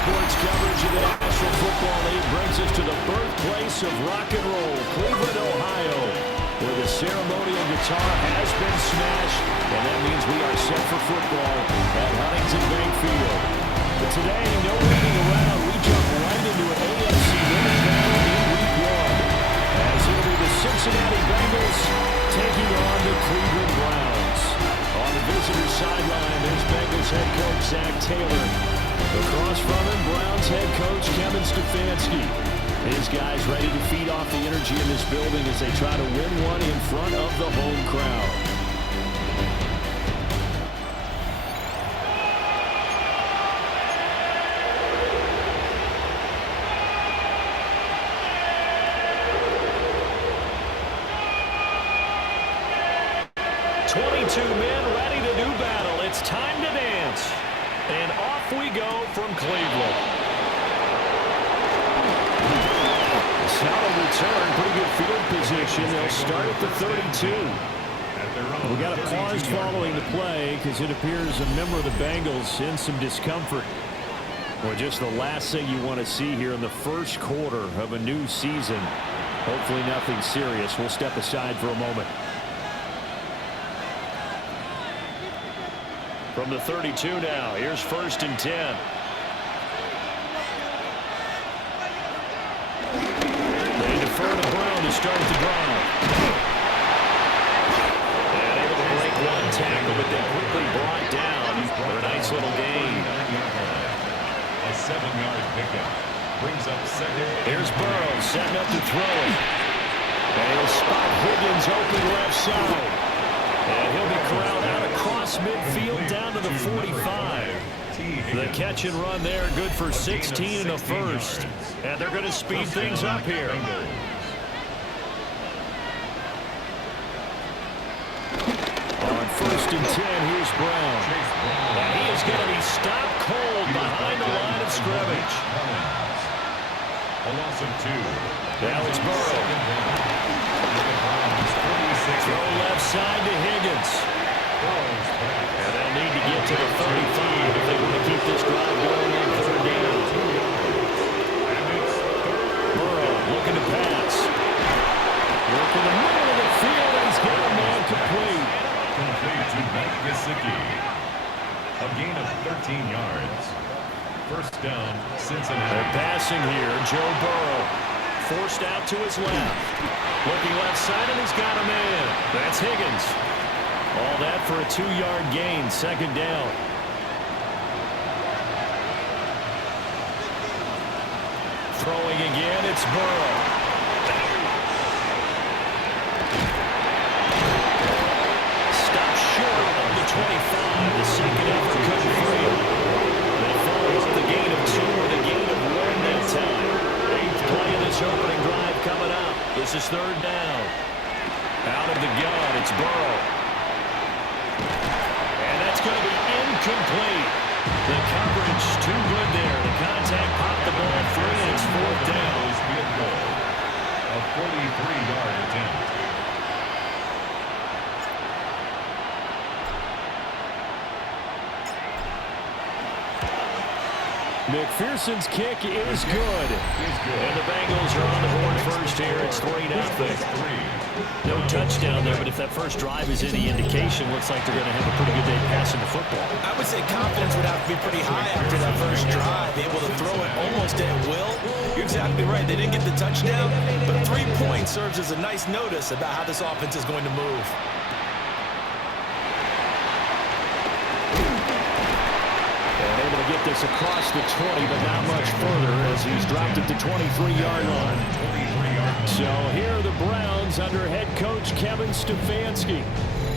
sports coverage of the National Football League brings us to the birthplace of rock and roll, Cleveland, Ohio, where the ceremonial guitar has been smashed, and that means we are set for football at Huntington Bank Field. But today, no waiting around. We jump right into an AFC North battle in Week 1, as it'll be the Cincinnati Bengals taking on the Cleveland Browns. On the visitor's sideline, there's Bengals head coach Zach Taylor. Across from him, Browns head coach Kevin Stefanski. His guys ready to feed off the energy in this building as they try to win one in front of the home crowd. Men ready to do battle. It's time to dance. And off we go from Cleveland. Solid return, pretty good field position. They'll start at the 32. We got a pause following the play because it appears a member of the Bengals in some discomfort. Well, just the last thing you want to see here in the first quarter of a new season. Hopefully nothing serious. We'll step aside for a moment. From the 32 now, here's 1st and 10. They defer to Brown to start the drive. And able to break one tackle, but then quickly brought down for a nice little gain. A 7-yard pickup brings up second. Here's Burrow setting up to throw it. And he'll spot Higgins open left side. And he'll be corralled out across midfield down to the 45. The catch and run there, good for 16 in the first. And they're going to speed things up here. On 1st and 10, here's Brown. And he is going to be stopped cold behind the line of scrimmage. A loss of 2. Now it's Burrow. Throw left side to Higgins. And they'll need to get to the 35 if they want to keep this drive going on 3rd down. Burrow looking to pass. Working the middle of the field, and he's got a man complete. Complete to Mike Gesicki. A gain of 13 yards. 1st down, Cincinnati. They're passing here, Joe Burrow. Forced out to his left. Looking left side, and he's got a man. That's Higgins. All that for a 2-yard gain, 2nd down. Throwing again, it's Burrow. Stopped short of the 25. The second effort couldn't free him. They follow up the gain of 2 with a gain of 1 that time. 8th play of this opening drive coming up. This is 3rd down. Out of the gun, it's Burrow. And that's going to be incomplete. The coverage too good there. The contact popped the ball free, and it's 4th down. A 43-yard attempt. McPherson's kick is good. And the Bengals are on the board first here. It's 3-0. No touchdown there, but if that first drive is any indication, looks like they're going to have a pretty good day passing the football. I would say confidence would have to be pretty high after that first drive. Able to throw it almost at will. You're exactly right. They didn't get the touchdown, but 3 points serves as a nice notice about how this offense is going to move. Get this across the 20, but not much further as he's dropped at the 23-yard line. So here are the Browns under head coach Kevin Stefanski.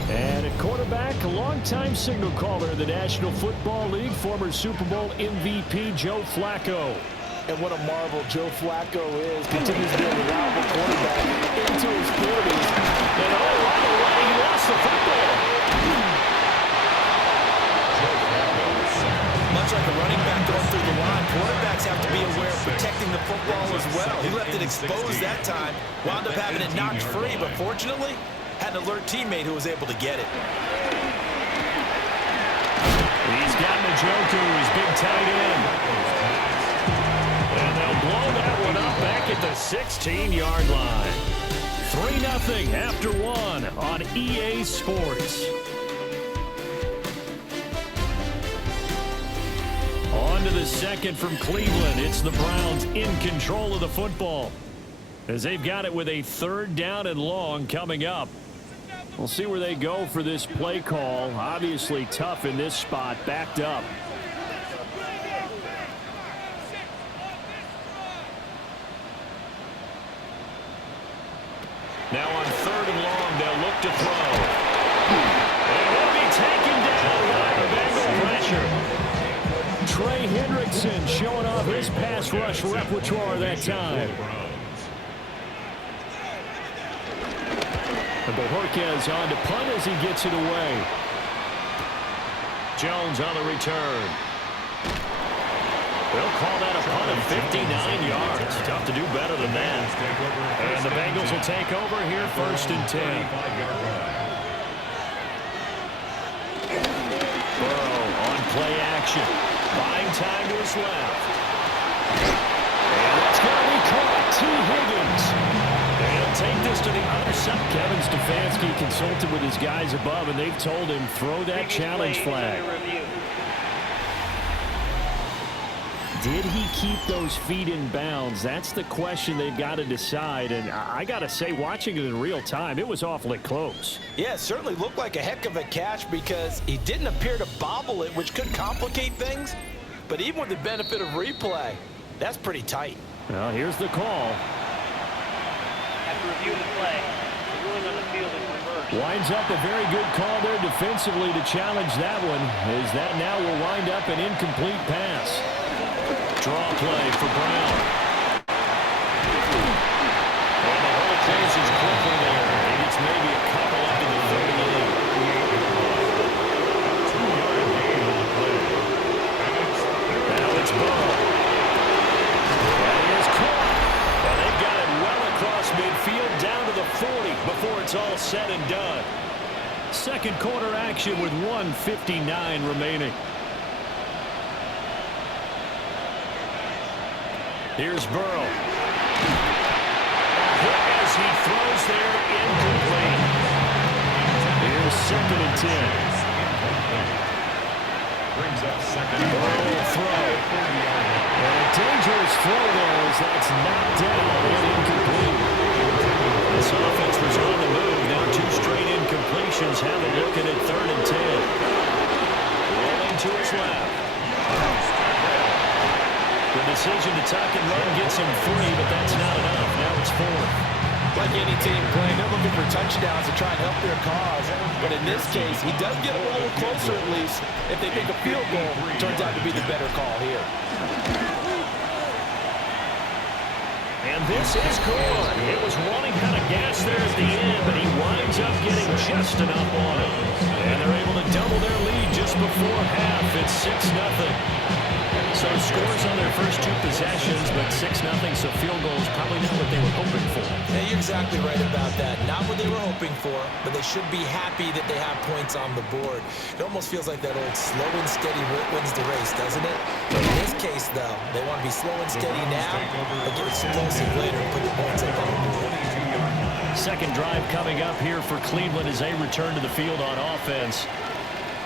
And at quarterback, a longtime signal caller in the National Football League, former Super Bowl MVP Joe Flacco. And what a marvel Joe Flacco is. Continues to be a reliable quarterback into his 40s. And all right away, he lost the football. Much like a running back going through the line, quarterbacks have to be aware of protecting the football as well. He left it exposed that time, wound up having it knocked free, but fortunately, had an alert teammate who was able to get it. He's got Njoku, his big tight end. at the 16-yard line. 3-0 after one on EA Sports. On to the second from Cleveland. It's the Browns in control of the football, as they've got it with a 3rd down and long coming up. We'll see where they go for this play call. Obviously tough in this spot, backed up. Now on 3rd and long, they'll look to throw. And he'll be taken down by the Bengal pressure. Trey Hendrickson showing off his pass rush repertoire that time. And Bojorquez on to punt as he gets it away. Jones on the return. They'll call that a punt of 59 yards. Tough to do better than that. And the Bengals will take over here 1st and 10. Burrow on play action. Buying time to his left. And it's going to be caught. T. Higgins. They'll take this to the other side. Kevin Stefanski consulted with his guys above, and they've told him throw that challenge flag. Did he keep those feet in bounds? That's the question they've got to decide. And I got to say, watching it in real time, it was awfully close. Yeah, it certainly looked like a heck of a catch because he didn't appear to bobble it, which could complicate things. But even with the benefit of replay, that's pretty tight. Well, here's the call. After reviewing the play, the ruling on the field is reversed. Winds up a very good call there defensively to challenge that one, as that now will wind up an incomplete pass. Draw play for Brown. And the whole chase is quickly there. And it's maybe a couple up to the 38. Now it's Burrow. And he is caught. And they've got it well across midfield down to the 40 before it's all said and done. Second quarter action with 1:59 remaining. Here's Burrow. As he throws there, incomplete. Here's 2nd and 10. Brings up 2nd. Burrow will throw. And a dangerous throw there as that's knocked down and incomplete. This offense was on the move. Now 2 straight incompletions. Have a look at it 3rd and 10. Rolling to his left. The decision to tuck and run gets him 3, but that's not enough. Now it's 4th. Like any team playing, they're looking for touchdowns to try and help their cause. But in this case, he does get a little closer at least. If they think a field goal turns out to be the better call here. And this is good. It was running out of gas there at the end, but he winds up getting just enough on it. And they're able to double their lead just before half. It's 6-0. So scores on their first 2 possessions, but 6-0, so field goal is probably not what they were hoping for. Yeah, you're exactly right about that. Not what they were hoping for, but they should be happy that they have points on the board. It almost feels like that old slow and steady wins the race, doesn't it? But in this case, though, they want to be slow and steady now, but get explosive later and put the points up on the board. Second drive coming up here for Cleveland as they return to the field on offense.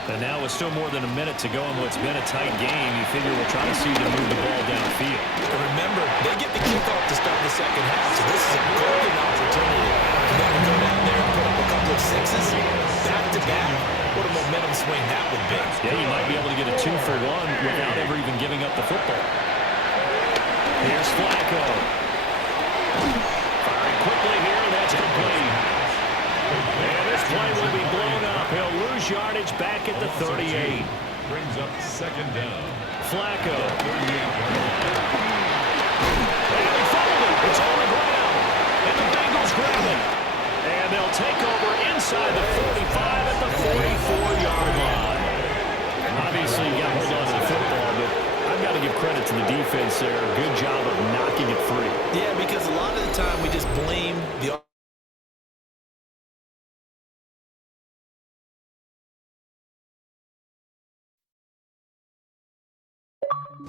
And now with still more than a minute to go in what's been a tight game, you figure we'll try to see them move the ball downfield. And remember, they get the kickoff to start the second half, so this is a golden opportunity for them to go down there and put up a couple of 6s back-to-back. What a momentum swing that would be. Yeah, you might be able to get a 2 for 1 without ever even giving up the football. Here's Flacco. Firing quickly here, and that's complete. And this play will be blown up. He'll lose yardage back at the 38. Brings up 2nd down. Flacco. And he fumbled it. It's on the ground. And the Bengals grab it. And they'll take over inside the 45 at the 44-yard line. Obviously, you got to hold on to the football, but I've got to give credit to the defense there. Good job of knocking it free. Yeah, because a lot of the time we just blame the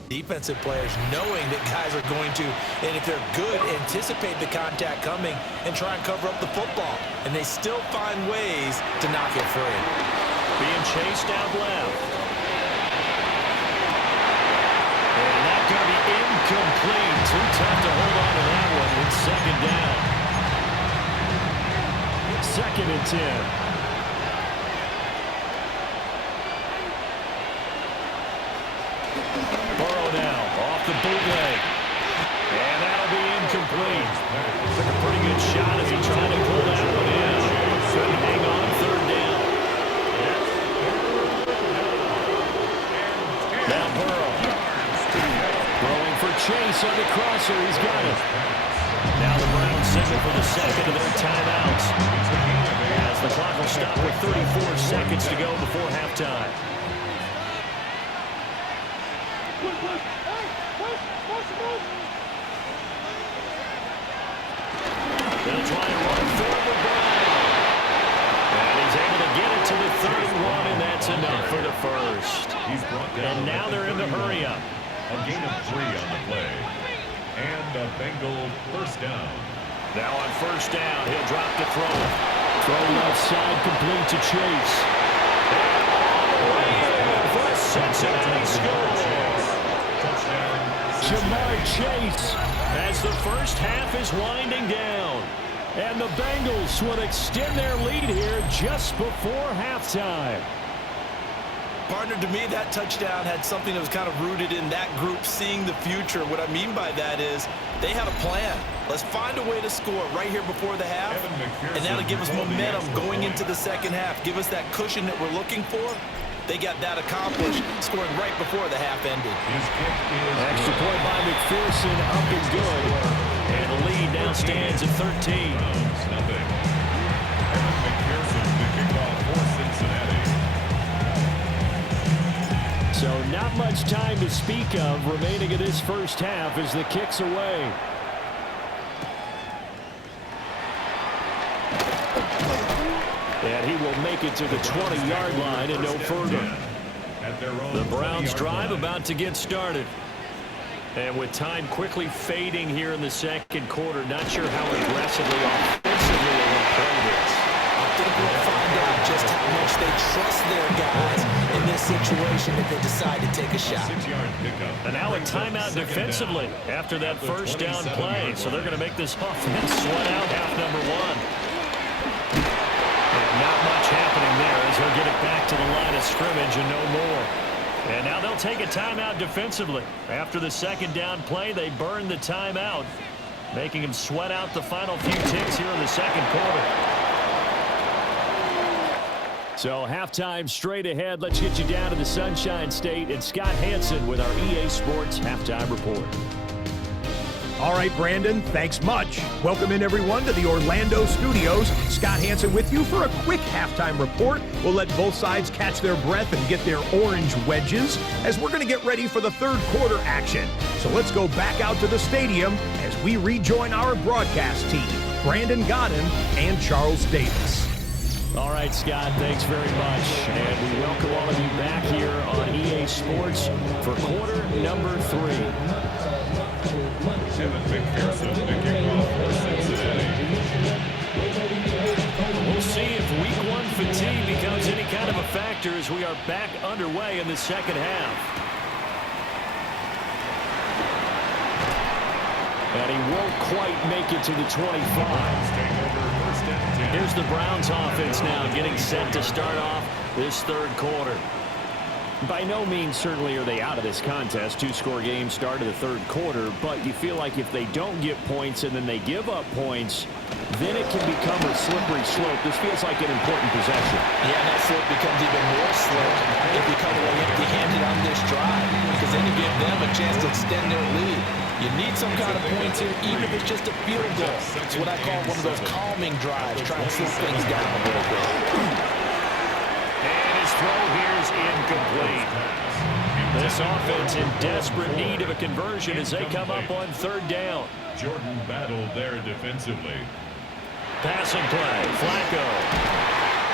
Defensive players knowing that guys are going to, and if they're good, anticipate the contact coming and try and cover up the football. And they still find ways to knock it free. Being chased out left. And that's going to be incomplete. Too tough to hold on to that one. It's second down. 2nd and 10. The bootleg. And that'll be incomplete. Took a pretty good shot as he tried to pull that one in. Couldn't hang on 3rd down. Now Burrow. Throwing for Chase on the crosser. He's got it. Now the Browns signal for the second of their timeouts. As the clock will stop with 34 seconds to go before halftime. They'll try and run forward. And he's able to get it to the 31, and that's enough for the first. And now they're in the hurry-up. A gain of 3 on the play. And a Bengal first down. Now on first down, he'll drop the throw. Throw left side complete to Chase. For a Cincinnati score. Jamar Chase as the first half is winding down. And the Bengals would extend their lead here just before halftime. Partner, to me, that touchdown had something that was kind of rooted in that group seeing the future. What I mean by that is they had a plan. Let's find a way to score right here before the half, and that'll give us momentum going into the second half. Give us that cushion that we're looking for. They got that accomplished, scoring right before the half ended. Extra point by McPherson, up and good. And the lead now stands at 13. So not much time to speak of remaining in this first half as the kick's away. And he will make it to the 20-yard line and no further. The Browns drive about to get started. And with time quickly fading here in the second quarter, not sure how aggressively offensively they will play this. I think we'll find out just how much they trust their guys in this situation if they decide to take a shot. And now a timeout defensively after that first down play. So they're going to make this offense sweat out half number 1. Not much happening there as he'll get it back to the line of scrimmage and no more. And now they'll take a timeout defensively. After the second down play, they burn the timeout, making him sweat out the final few ticks here in the second quarter. So halftime straight ahead. Let's get you down to the Sunshine State and Scott Hansen with our EA Sports Halftime Report. All right, Brandon, thanks much. Welcome in, everyone, to the Orlando studios. Scott Hansen with you for a quick halftime report. We'll let both sides catch their breath and get their orange wedges as we're going to get ready for the third quarter action. So let's go back out to the stadium as we rejoin our broadcast team, Brandon Godden and Charles Davis. All right, Scott, thanks very much. And we welcome all of you back here on EA Sports for quarter number 3. We'll see if week 1 fatigue becomes any kind of a factor as we are back underway in the second half. And he won't quite make it to the 25. Here's the Browns offense now getting set to start off this third quarter. By no means certainly are they out of this contest. 2-score game start of the third quarter, but you feel like if they don't get points and then they give up points, then it can become a slippery slope. This feels like an important possession. Yeah, and that slope becomes even more slope if you come away empty-handed on this drive, because then you give them a chance to extend their lead. You need some kind of points here, even if it's just a field goal. It's what I call one of those calming drives, trying to slow things down a little bit. And his throw here is incomplete. This offense in desperate need of a conversion as they come up on third down. Jordan battled there defensively. Passing play, Flacco.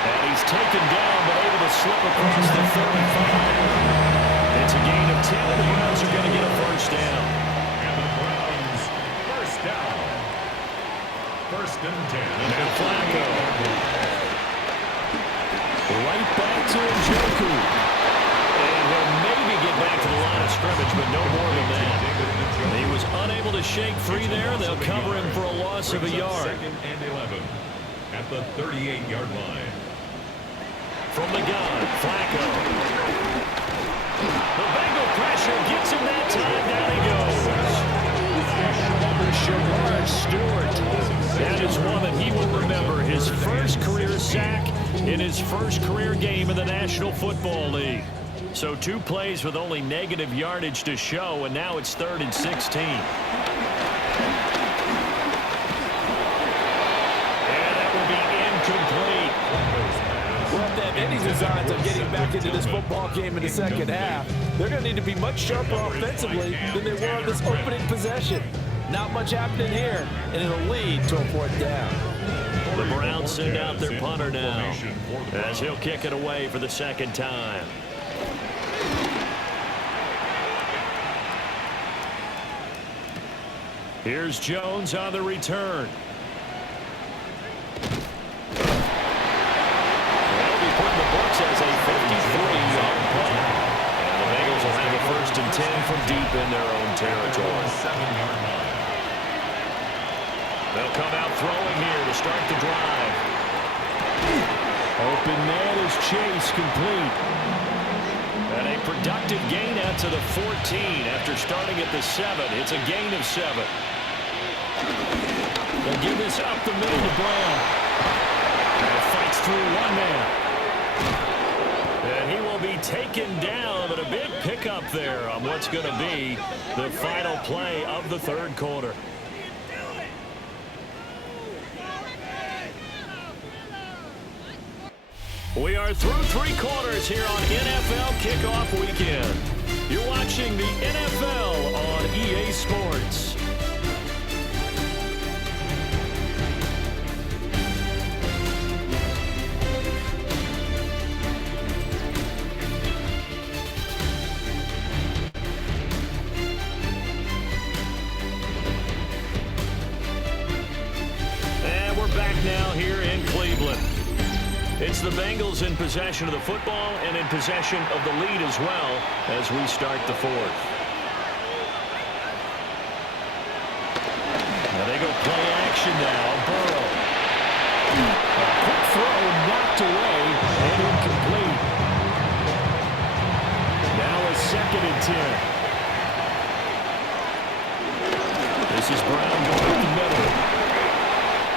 And he's taken down but able to slip across the 35. It's a gain of 10, and the Browns are going to and 10. Now Flacco. Right back to Njoku. And he'll maybe get back to the line of scrimmage, but no more than that. He was unable to shake free there. They'll cover him for a loss of a yard. 2nd and 11 at the 38-yard line. From the gun, Flacco. The Bengal pressure gets him that time. Down he goes. Shamar Stewart. That is one that he will remember. His first career sack in his first career game in the National Football League. So 2 plays with only negative yardage to show, and now it's 3rd and 16. And that will be incomplete. Well, if they have any designs of getting back into this football game in the second half, they're going to need to be much sharper offensively than they were on this opening possession. Not much happening here, and it'll lead to a 4th down. The Browns send out their punter now, as he'll kick it away for the 2nd time. Here's Jones on the return. They'll be put in the books as a 53-yard punt. And the Bengals will have a 1st and 10 from deep in their own territory. 7-yard line. They'll come out throwing here to start the drive. Open man is Chase, complete. And a productive gain out to the 14 after starting at the 7. It's a gain of 7. They'll give this up the middle to Brown. And fights through one man. And he will be taken down, but a big pickup there on what's going to be the final play of the 3rd quarter. We are through 3 quarters here on NFL Kickoff Weekend. You're watching the NFL on EA Sports. And we're back now here in Cleveland. It's the Bengals in possession of the football and in possession of the lead as well as we start the 4th. Now they go play action now. Burrow. A quick throw knocked away and incomplete. Now a 2nd and 10. This is Brown going up the middle.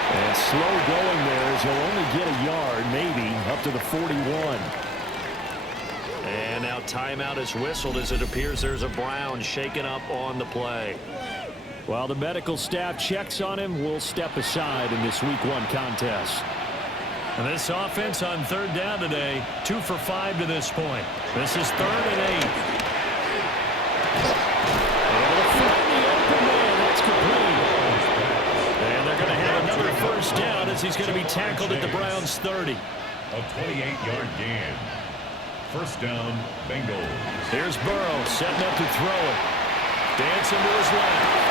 And slow going there as he'll only get a yard, maybe, up to the 41. And now timeout is whistled as it appears there's a Brown shaken up on the play. While the medical staff checks on him, we'll step aside in this Week 1 contest. And this offense on 3rd down today, 2 for 5 to this point. This is 3rd and 8. Able to find the open man. That's complete. And they're going to have another 1st down as he's going to be tackled at the Browns' 30. A 28-yard gain. 1st down, Bengals. Here's Burrow setting up to throw it. Dancing to his left.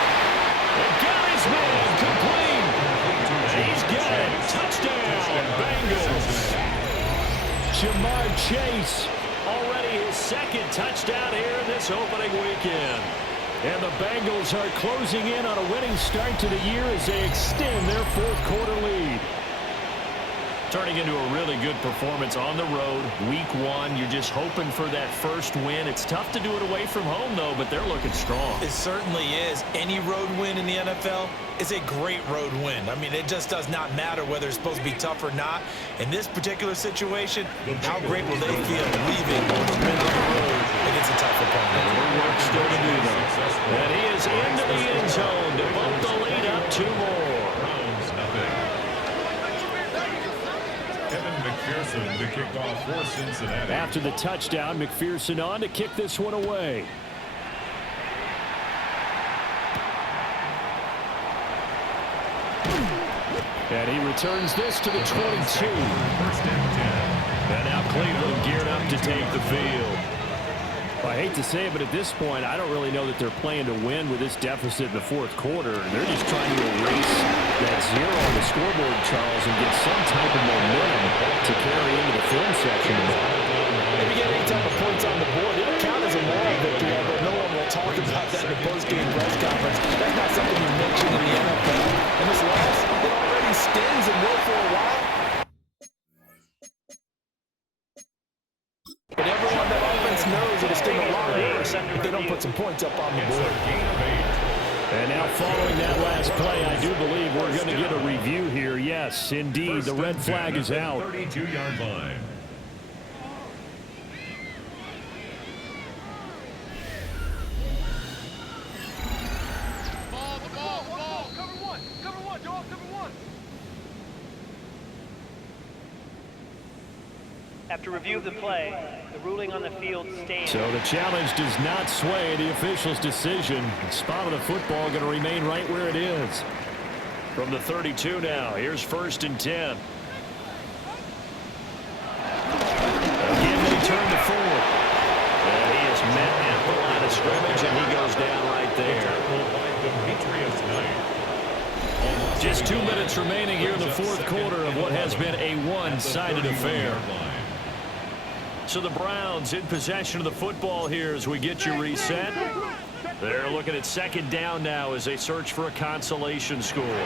And got his man complete. And he's got it. Touchdown, Bengals. Jamar Chase, already his 2nd touchdown here in this opening weekend. And the Bengals are closing in on a winning start to the year as they extend their 4th quarter lead. Turning into a really good performance on the road. Week 1, you're just hoping for that first win. It's tough to do it away from home, though, but they're looking strong. It certainly is. Any road win in the NFL is a great road win. I mean, it just does not matter whether it's supposed to be tough or not. In this particular situation, how great will they feel leaving or win on the road against a tough opponent? More work still to do, though. And he is into the end zone to bump the lead up 2 more. Browns, nothing. McPherson to kick off for Cincinnati. After the touchdown, McPherson on to kick this one away. And he returns this to the 22. 1st and 10. And now Cleveland geared up to take the field. Well, I hate to say it, but at this point, I don't really know that they're playing to win with this deficit in the fourth quarter. They're just trying to erase that zero on the scoreboard, Charles, and get some type of momentum to carry into the film section. If you get any type of points on the board, it'll count as a moral victory, although no one will talk about that in the post-game press conference. That's not something you mention in the NFL. And this loss, it already stings and will for a while. But everyone that offense knows it'll sting a lot worse if they don't put some points up on the board. And now following that last play, I do believe we're going to get a review here. Yes, indeed, the red flag is out. 32-yard line. After review of the play, the ruling on the field stands. So the challenge does not sway the official's decision. The spot of the football going to remain right where it is. From the 32 now, here's 1st and 10. Again, they turn to 4. And he is met at the line of scrimmage, and he goes down right there. Just 2 minutes remaining here in the fourth quarter of what has been a one-sided affair. So the Browns in possession of the football here as we get you reset. They're looking at 2nd down now as they search for a consolation score. And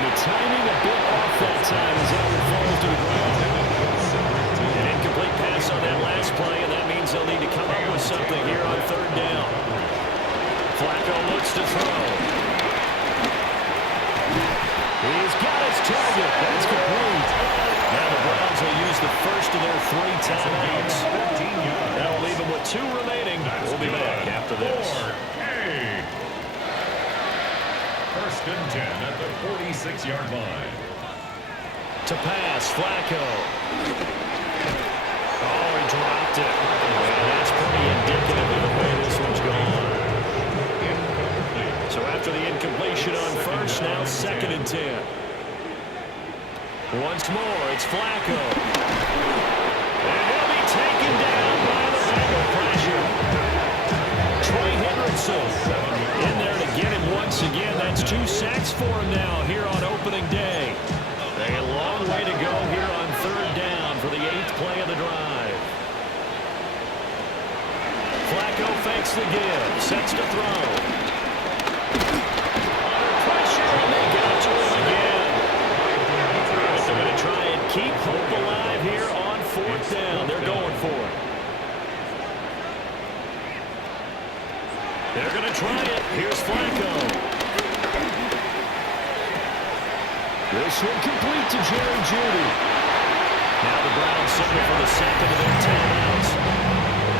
the timing a bit off that time as that one falls to the ground. An incomplete pass on that last play, and that means they'll need to come up with something here on 3rd down. Flacco looks to throw. He's got his target. That's complete. Now the Browns will use the first of their 3 timeouts. That'll leave them with 2 remaining. We'll be back after this. 1st and 10 at the 46-yard line. To pass, Flacco. Oh, he dropped it. And that's pretty indicative of the way this one's going. So after the incompletion on 1st, now 2nd and 10. Once more, it's Flacco. And he'll be taken down by the Bengal pressure. Troy Hendrickson in there to get him once again. That's 2 sacks for him now here on opening day. A long way to go here on 3rd down for the 8th play of the drive. Flacco fakes the give, sets to throw. Under pressure, and they got to him again. They're going to try and keep hope alive here on 4th down. They're going for it. They're going to try it. Here's Flacco. This one complete to Jerry Jeudy. Now the Browns settle for the 2nd of their timeouts,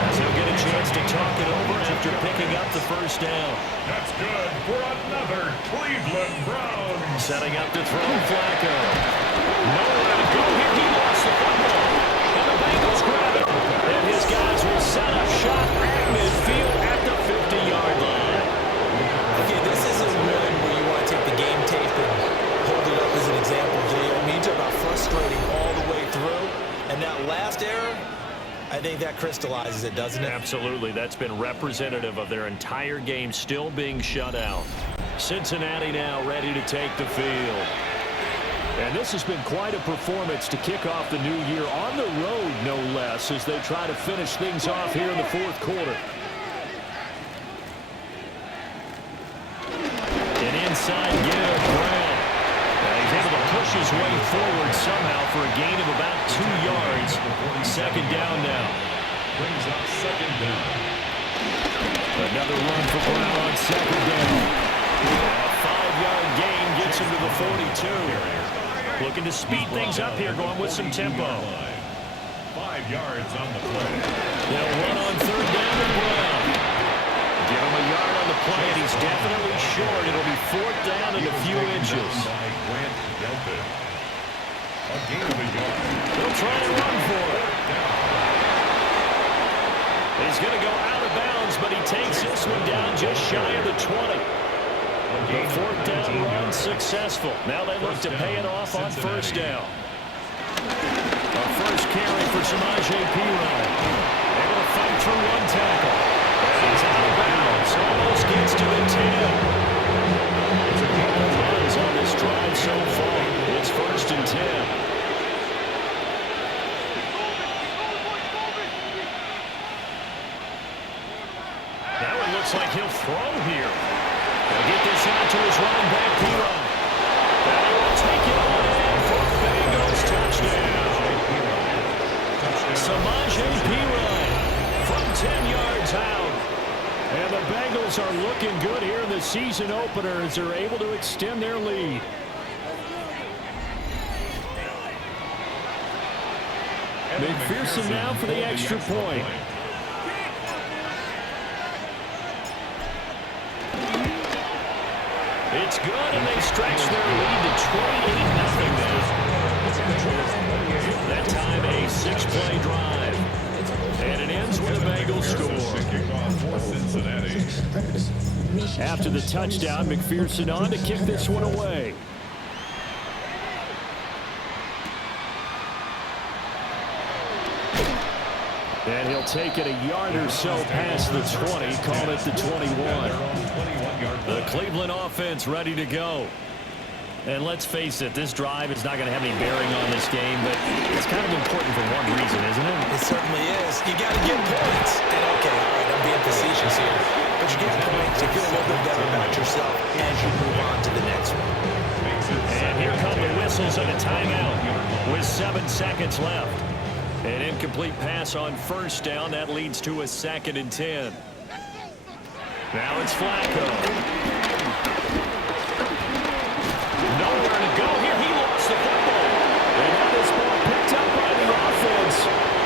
as they'll get a chance to talk it over after picking up the 1st down. That's good for another Cleveland Browns. Setting up to throw Flacco. Nowhere to go here. He lost the football. And the Bengals grab it. And his guys will set up shop at midfield at the 50-yard line. Okay, this isn't one where you want to take the game tape and hold it up as an example, Jay. I mean, you talk about frustrating all the way through. And that last error, I think that crystallizes it, doesn't it? Absolutely. That's been representative of their entire game still being shut out. Cincinnati now ready to take the field. And this has been quite a performance to kick off the new year on the road, no less, as they try to finish things off here in the fourth quarter. An inside give, Brown. He's able to push his way forward somehow for a gain of about 2 yards. 2nd down now. Brings up 2nd down. Another run for Brown on 2nd down. A 5-yard gain gets him to the 42. Looking to speed things up here, going with some tempo. 5 yards on the play. They'll run on 3rd down to Brown. Give him a yard on the play, and he's definitely short. It'll be 4th down and a few inches. A gain of a yard. They'll try and run for it. He's going to go out of bounds, but he takes this one down just shy of the 20. The 4th down run successful. Now they look to pay it off on 1st down. A first carry for Samaje Perine. through one tackle. And he's out of bounds. Almost gets to the 10. All runs on this drive so far. It's 1st and 10. Now it looks like he'll throw here. He'll get this out to his running back, Piron. And he will take it on in for a Bengals touchdown. Samaje Piron from 10 yards out. And the Bengals are looking good here in the season opener as they're able to extend their lead. McPherson now for the extra point. It's good, and they stretch their lead to 28-0 now. That time a 6-play drive. And it ends with a Bengals score. After the touchdown, McPherson on to kick this one away. And he'll take it a yard or so past the 20, call it the 21. The Cleveland offense ready to go. And let's face it, this drive is not going to have any bearing on this game, but it's kind of important for one reason, isn't it? It certainly is. You got to get points. And okay, all right, I'm being facetious here. But you get points, you feel a little bit better about yourself as you move on to the next one. And here come the whistles and a timeout with 7 seconds left. An incomplete pass on 1st down. That leads to a 2nd and 10. Now it's Flacco. Nowhere to go here. He lost the football. And now this ball picked up by the offense.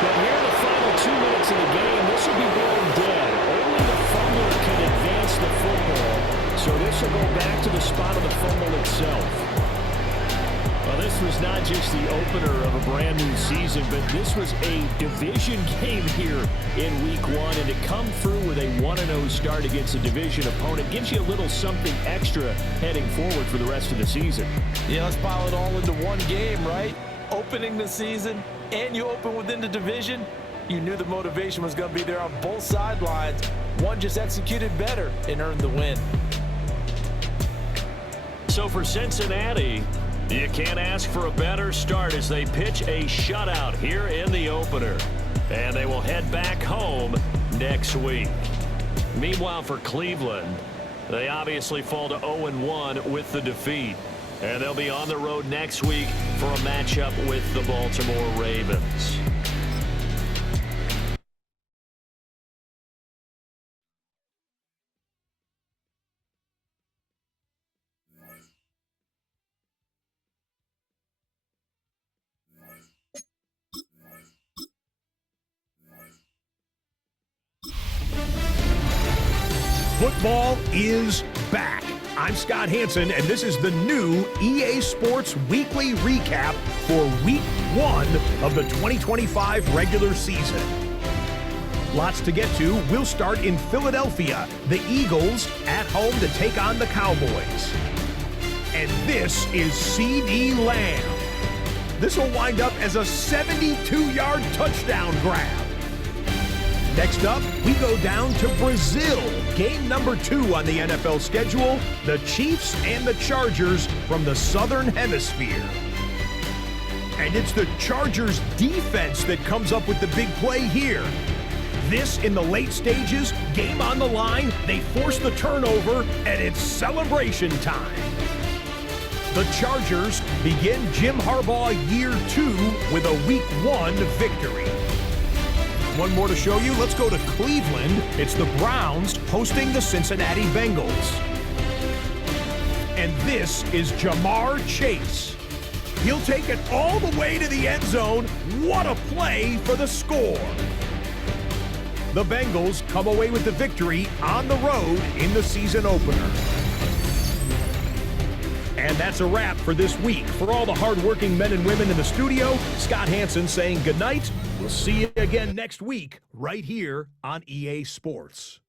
But here in the final 2 minutes of the game, this will be blown dead. Only the fumbler can advance the football. So this will go back to the spot of the fumble itself. Well, this was not just the opener of a brand new season, but this was a division game here in Week 1. And to come through with a 1-0 start against a division opponent gives you a little something extra heading forward for the rest of the season. Yeah, let's pile it all into one game, right? Opening the season, and you open within the division. You knew the motivation was going to be there on both sidelines. One just executed better and earned the win. So for Cincinnati, you can't ask for a better start as they pitch a shutout here in the opener. And they will head back home next week. Meanwhile, for Cleveland, they obviously fall to 0-1 with the defeat. And they'll be on the road next week for a matchup with the Baltimore Ravens. Football is back. I'm Scott Hansen, and this is the new EA Sports Weekly Recap for Week 1 of the 2025 regular season. Lots to get to. We'll start in Philadelphia. The Eagles at home to take on the Cowboys. And this is C.D. Lamb. This will wind up as a 72-yard touchdown grab. Next up, we go down to Brazil. Game number 2 on the NFL schedule, the Chiefs and the Chargers from the Southern Hemisphere. And it's the Chargers defense that comes up with the big play here. This in the late stages, game on the line, they force the turnover, and it's celebration time. The Chargers begin Jim Harbaugh year 2 with a Week 1 victory. One more to show you. Let's go to Cleveland. It's the Browns hosting the Cincinnati Bengals. And this is Jamar Chase. He'll take it all the way to the end zone. What a play for the score. The Bengals come away with the victory on the road in the season opener. And that's a wrap for this week. For all the hardworking men and women in the studio, Scott Hansen saying goodnight. We'll see you again next week right here on EA Sports.